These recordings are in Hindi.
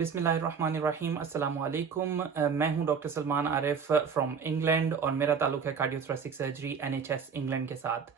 बिस्मिल्लाहिर्रहमानिर्रहीम अस्सलामु अलैकुम। मैं हूं doctor Salman Arif from England और मेरा ताल्लुक है कार्डियोथोरेसिक सर्जरी एनएचएस इंग्लैंड के साथ।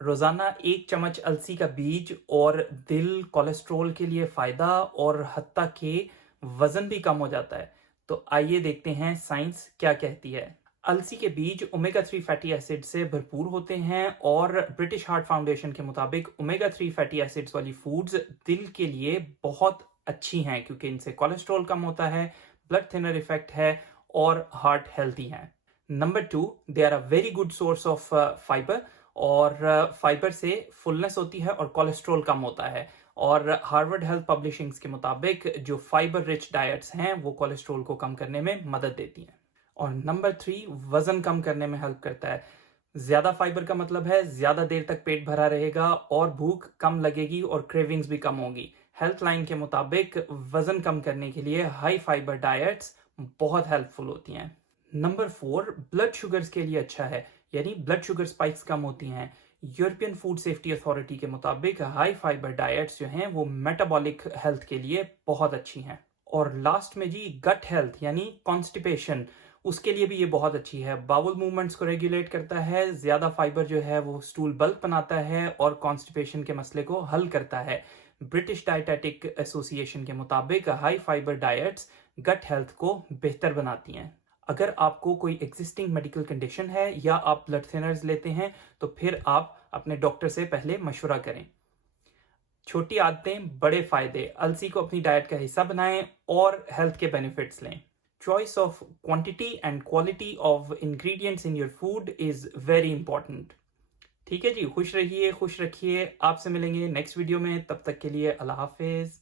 रोज़ाना 1 चम्मच अलसी का बीज और दिल कोलेस्ट्रॉल के लिए फ़ायदा और हत्ता के वज़न भी कम हो जाता है। तो आइए देखते हैं साइंस क्या कहती है। अलसी के बीज ओमेगा 3 फैटी एसिड से भरपूर होते हैं और ब्रिटिश हार्ट फाउंडेशन के मुताबिक ओमेगा 3 फैटी एसिड्स वाली फूड्स दिल के लिए बहुत अच्छी हैं क्योंकि इनसे कोलेस्ट्रॉल कम होता है, ब्लड थिनर इफेक्ट है और हार्ट हेल्थी है। Number 2, they are a very good source of fibre और फाइबर से फुलनेस होती है और कोलेस्ट्रॉल कम होता है। और हार्वर्ड हेल्थ पब्लिशिंग्स के मुताबिक जो फाइबर रिच डाइट्स हैं वो कोलेस्ट्रॉल को कम करने में मदद देती हैं। और नंबर 3, वजन कम करने में हेल्प करता है। ज्यादा फाइबर का मतलब है ज्यादा देर तक पेट भरा रहेगा और भूख कम लगेगी और क्रेविंग्स भी कम होंगी। हेल्थ लाइन के मुताबिक वजन कम करने के लिए हाई फाइबर डाइट्स बहुत हेल्पफुल होती हैं। नंबर 4, ब्लड शुगर्स के लिए अच्छा है, यानी ब्लड शुगर स्पाइक्स कम होती हैं। यूरोपियन फूड सेफ्टी अथॉरिटी के मुताबिक हाई फाइबर डाइट्स जो हैं वो मेटाबॉलिक हेल्थ के लिए बहुत अच्छी हैं। और लास्ट में जी गट हेल्थ यानी कॉन्स्टिपेशन, उसके लिए भी ये बहुत अच्छी है। बाउल मूवमेंट्स को रेगुलेट करता है, ज्यादा फाइबर जो है वो स्टूल बल्क बनाता है और कॉन्स्टिपेशन के मसले को हल करता है। ब्रिटिश डाइटेटिक एसोसिएशन के मुताबिक high fibre diets gut health को बेहतर बनाती हैं। अगर आपको कोई एग्जिस्टिंग मेडिकल कंडीशन है या आप ब्लड थिनर्स लेते हैं तो फिर आप अपने डॉक्टर से पहले मशवरा करें। छोटी आदतें बड़े फायदे, अलसी को अपनी डाइट का हिस्सा बनाएं और हेल्थ के बेनिफिट्स लें। Choice of quantity and quality of ingredients in your food is very important. ठीक है जी, खुश रहिए, खुश रखिए। आपसे मिलेंगे नेक्स्ट वीडियो में, तब तक के लिए अल्लाह हाफिज।